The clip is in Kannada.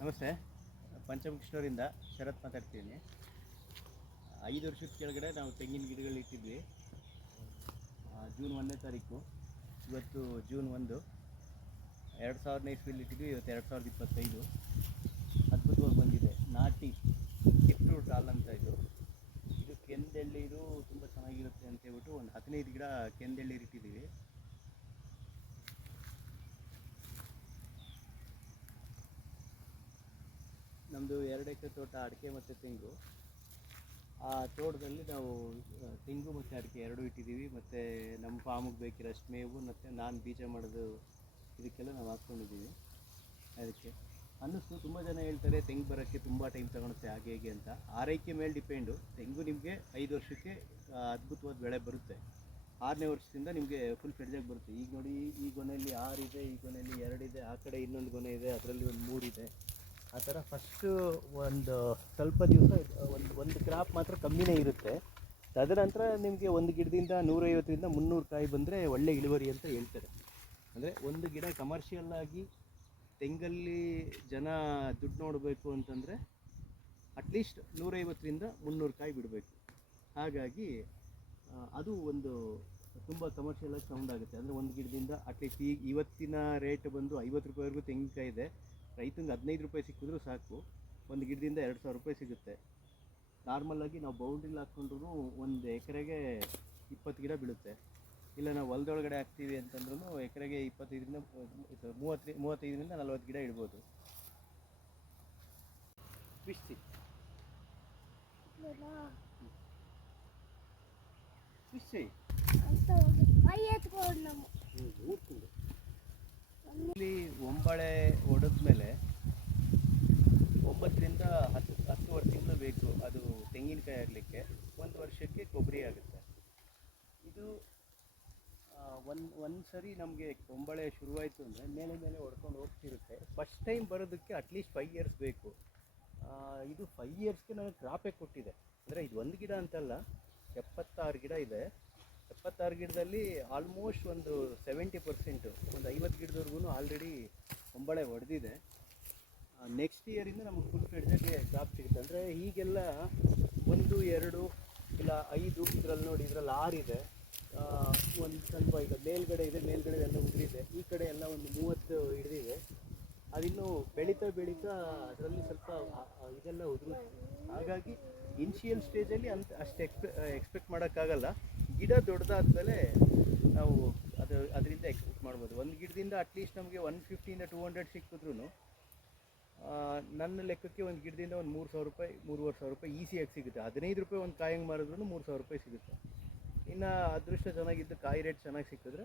ನಮಸ್ತೆ. ಪಂಚಮುಖಿನವರಿಂದ ಶರತ್ ಮಾತಾಡ್ತೀನಿ. ಐದು ವರ್ಷದ ಕೆಳಗಡೆ ನಾವು ತೆಂಗಿನ ಗಿಡಗಳು ಇಟ್ಟಿದ್ವಿ. ಜೂನ್ ಒಂದನೇ ತಾರೀಕು. ಇವತ್ತು ಜೂನ್ ಒಂದು. ಎರಡು ಸಾವಿರನೇ ಇಸ್ವಿಲಿ ಇಟ್ಟಿದ್ವಿ, ಇವತ್ತು ಎರಡು ಸಾವಿರದ ಇಪ್ಪತ್ತೈದು. ಅದ್ಭುತವಾಗಿ ಬಂದಿದೆ. ನಾಟಿ ಕಿತ್ತೂರು ಟಾಲ್ ಅಂತ ಇದು. ಇದು ಕೆಂದೆಳ್ಳೀರು ತುಂಬ ಚೆನ್ನಾಗಿರುತ್ತೆ ಅಂತ ಹೇಳ್ಬಿಟ್ಟು ಒಂದು ಹದಿನೈದು ಗಿಡ ಕೆಂದೆಳ್ಳೀರು ಇಟ್ಟಿದ್ದೀವಿ. ನಮ್ಮದು ಎರಡು ಎಕರೆ ತೋಟ ಅಡಿಕೆ ಮತ್ತು ತೆಂಗು. ಆ ತೋಟದಲ್ಲಿ ನಾವು ತೆಂಗು ಮತ್ತು ಅಡಿಕೆ ಎರಡೂ ಇಟ್ಟಿದ್ದೀವಿ. ಮತ್ತು ನಮ್ಮ ಫಾರ್ಮಿಗೆ ಬೇಕಿರೋಷ್ಟು ಮೇವು ಮತ್ತು ನಾನು ಬೀಜ ಮಾಡೋದು ಇದಕ್ಕೆಲ್ಲ ನಾವು ಹಾಕ್ಕೊಂಡಿದ್ದೀವಿ. ಅದಕ್ಕೆ ಅನ್ನಿಸ್ತು. ತುಂಬ ಜನ ಹೇಳ್ತಾರೆ, ತೆಂಗು ಬರೋಕ್ಕೆ ತುಂಬ ಟೈಮ್ ತಗೊಳುತ್ತೆ ಹಾಗೆ ಹೇಗೆ ಅಂತ. ಆರೈಕೆ ಮೇಲೆ ಡಿಪೆಂಡು ತೆಂಗು ನಿಮಗೆ ಐದು ವರ್ಷಕ್ಕೆ ಅದ್ಭುತವಾದ ಬೆಳೆ ಬರುತ್ತೆ. ಆರನೇ ವರ್ಷದಿಂದ ನಿಮಗೆ ಫುಲ್ ಫ್ರೆಡ್ಜಾಗಿ ಬರುತ್ತೆ. ಈಗ ನೋಡಿ, ಈ ಗೊನೆಯಲ್ಲಿ ಆರಿದೆ ಈ ಗೊನೆಯಲ್ಲಿ ಎರಡಿದೆ ಆ ಕಡೆ ಇನ್ನೊಂದು ಗೊನೆ ಇದೆ, ಅದರಲ್ಲಿ ಒಂದು ಮೂರಿದೆ ಆ ಥರ ಫಸ್ಟು ಒಂದು ಸ್ವಲ್ಪ ದಿವಸ ಒಂದು ಒಂದು ಕ್ರಾಪ್ ಮಾತ್ರ ಕಮ್ಮಿನೇ ಇರುತ್ತೆ. ತದನಂತರ ನಿಮಗೆ ಒಂದು ಗಿಡದಿಂದ ನೂರೈವತ್ತರಿಂದ ಮುನ್ನೂರು ಕಾಯಿ ಬಂದರೆ ಒಳ್ಳೆ ಇಳುವರಿ ಅಂತ ಹೇಳ್ತಾರೆ. ಅಂದರೆ ಒಂದು ಗಿಡ ಕಮರ್ಷಿಯಲ್ ಆಗಿ ತೆಂಗಲ್ಲಿ ಜನ ದುಡ್ಡು ನೋಡಬೇಕು ಅಂತಂದರೆ ಅಟ್ಲೀಸ್ಟ್ ನೂರೈವತ್ತರಿಂದ ಮುನ್ನೂರು ಕಾಯಿ ಬಿಡಬೇಕು. ಹಾಗಾಗಿ ಅದು ಒಂದು ತುಂಬ ಕಮರ್ಷಿಯಲ್ ಆಗಿ ಸೌಂಡ್ ಆಗುತ್ತೆ. ಅಂದರೆ ಒಂದು ಗಿಡದಿಂದ ಅಟ್ಲೀಸ್ಟ್ ಈಗ ಇವತ್ತಿನ ರೇಟ್ ಬಂದು ಐವತ್ತು ರೂಪಾಯಿವರೆಗೂ ತೆಂಗಿನಕಾಯಿ ಇದೆ. ರೈತಂಗೆ ಹದಿನೈದು ರೂಪಾಯಿ ಸಿಕ್ಕಿದ್ರೂ ಸಾಕು. ಒಂದು ಗಿಡದಿಂದ ಎರಡು ಸಾವಿರ ರೂಪಾಯಿ ಸಿಗುತ್ತೆ. ನಾರ್ಮಲ್ಲಾಗಿ ನಾವು ಬೌಂಡ್ರಿಲಿ ಹಾಕ್ಕೊಂಡ್ರೂ ಒಂದು ಎಕರೆಗೆ ಇಪ್ಪತ್ತು ಗಿಡ ಬೀಳುತ್ತೆ. ಇಲ್ಲ ನಾವು ಹೊಲದೊಳಗಡೆ ಹಾಕ್ತೀವಿ ಅಂತಂದ್ರೂ ಎಕರೆಗೆ ಇಪ್ಪತ್ತೈದರಿಂದ ಮೂವತ್ತು ಮೂವತ್ತೈದರಿಂದ ನಲ್ವತ್ತು ಗಿಡ ಇಡ್ಬೋದು. ಹ್ಞೂ ಎತ್ಕೊಂಡು ನಮ್ಮ ಇಲ್ಲಿ ಒಂಬಳೆ ಹೊಡೆದ್ಮೇಲೆ ಒಂಬತ್ತರಿಂದ ಹತ್ತು ಹತ್ತುವರೆ ತಿಂಗಳು ಬೇಕು. ಅದು ತೆಂಗಿನಕಾಯಿ ಆಗಲಿಕ್ಕೆ. ಒಂದು ವರ್ಷಕ್ಕೆ ಕೊಬ್ಬರಿ ಆಗುತ್ತೆ. ಇದು ಒಂದು ಒಂದು ಸರಿ ನಮಗೆ ಕೊಂಬಳೆ ಶುರುವಾಯಿತು ಅಂದರೆ ಮೇಲೆ ಮೇಲೆ ಹೊಡ್ಕೊಂಡು ಹೋಗ್ತಿರುತ್ತೆ. ಫಸ್ಟ್ ಟೈಮ್ ಬರೋದಕ್ಕೆ ಅಟ್ಲೀಸ್ಟ್ ಫೈವ್ ಇಯರ್ಸ್ ಬೇಕು. ಇದು ಫೈವ್ ಇಯರ್ಸ್ಗೆ ನನಗೆ ಕ್ರಾಪೇ ಕೊಟ್ಟಿದೆ ಅಂದರೆ ಇದು ಒಂದು ಗಿಡ ಅಂತಲ್ಲ ಎಪ್ಪತ್ತಾರು ಗಿಡ ಇದೆ ಎಪ್ಪತ್ತಾರು ಗಿಡದಲ್ಲಿ ಆಲ್ಮೋಸ್ಟ್ ಒಂದು ಸೆವೆಂಟಿ ಪರ್ಸೆಂಟು ಒಂದು ಐವತ್ತು ಗಿಡದವರೆಗೂ ಆಲ್ರೆಡಿ ಒಂಬಳೆ ಹೊಡೆದಿದೆ ನೆಕ್ಸ್ಟ್ ಇಯರಿಂದ ನಮಗೆ ಫುಲ್ ಫ್ರೆಡ್ಜಾಗಿ ಜಾಬ್ ಸಿಗುತ್ತೆ. ಅಂದರೆ ಈಗೆಲ್ಲ ಒಂದು, ಎರಡು, ಇಲ್ಲ ಐದು ಇದರಲ್ಲಿ ನೋಡಿ, ಇದರಲ್ಲಿ ಆರಿದೆ. ಒಂದು ಸ್ವಲ್ಪ ಈಗ ಮೇಲ್ಗಡೆ ಇದೆ, ಮೇಲ್ಗಡೆ ಎಲ್ಲ ಉದುರಿದೆ. ಈ ಕಡೆ ಎಲ್ಲ ಒಂದು ಮೂವತ್ತು ಹಿಡಿದಿದೆ. ಅದಿನ್ನು ಬೆಳೀತಾ ಬೆಳೀತಾ ಅದರಲ್ಲಿ ಸ್ವಲ್ಪ ಇದೆಲ್ಲ ಉದುರುತ್ತೆ. ಹಾಗಾಗಿ ಇನಿಷಿಯಲ್ ಸ್ಟೇಜಲ್ಲಿ ಅಂತ ಅಷ್ಟು ಎಕ್ಸ್ಪೆ ಎಕ್ಸ್ಪೆಕ್ಟ್ ಮಾಡೋಕ್ಕಾಗಲ್ಲ. ಗಿಡ ದೊಡ್ಡದಾದ್ಮೇಲೆ ನಾವು ಅದು ಅದರಿಂದ ಎಕ್ಸ್ಪೆಕ್ಟ್ ಮಾಡ್ಬೋದು. ಒಂದು ಗಿಡದಿಂದ ಅಟ್ಲೀಸ್ಟ್ ನಮಗೆ ಒನ್ ಫಿಫ್ಟಿಯಿಂದ ಟೂ ಹಂಡ್ರೆಡ್ ಸಿಕ್ಕಿದ್ರು ನನ್ನ ಲೆಕ್ಕಕ್ಕೆ ಒಂದು ಗಿಡದಿಂದ ಒಂದು ಮೂರು ಸಾವಿರ ರೂಪಾಯಿ, ಮೂರುವರೆ ಸಾವಿರ ರೂಪಾಯಿ ಈಸಿಯಾಗಿ ಸಿಗುತ್ತೆ. ಹದಿನೈದು ರೂಪಾಯಿ ಒಂದು ಕಾಯಂಗೆ ಮಾರಿದ್ರು ಮೂರು ಸಾವಿರ ರೂಪಾಯಿ ಸಿಗುತ್ತೆ. ಇನ್ನು ಅದೃಷ್ಟ ಚೆನ್ನಾಗಿದ್ದು ಕಾಯಿ ರೇಟ್ ಚೆನ್ನಾಗಿ ಸಿಕ್ಕಿದ್ರೆ